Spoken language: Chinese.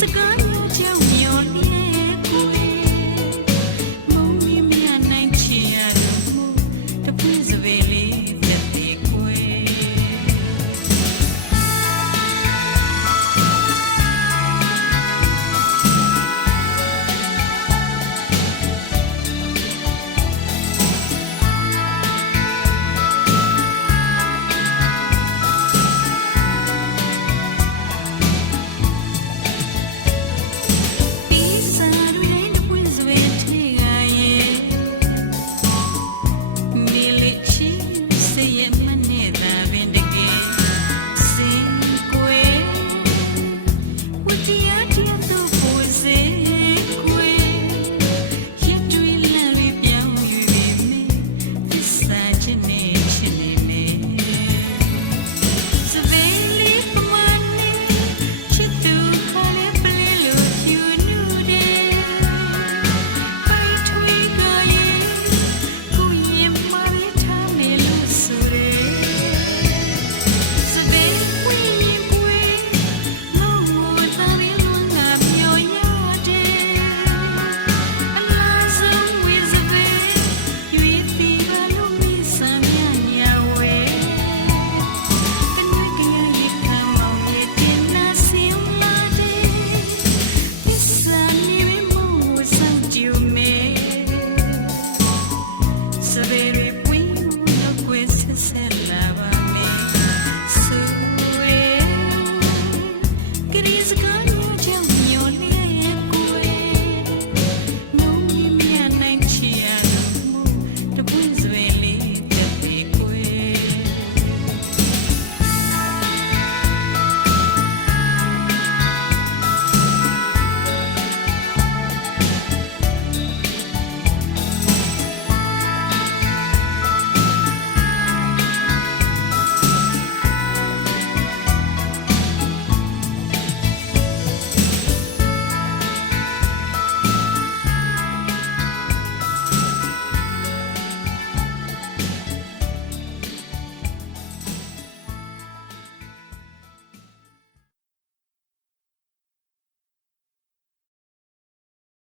这个牛叫牛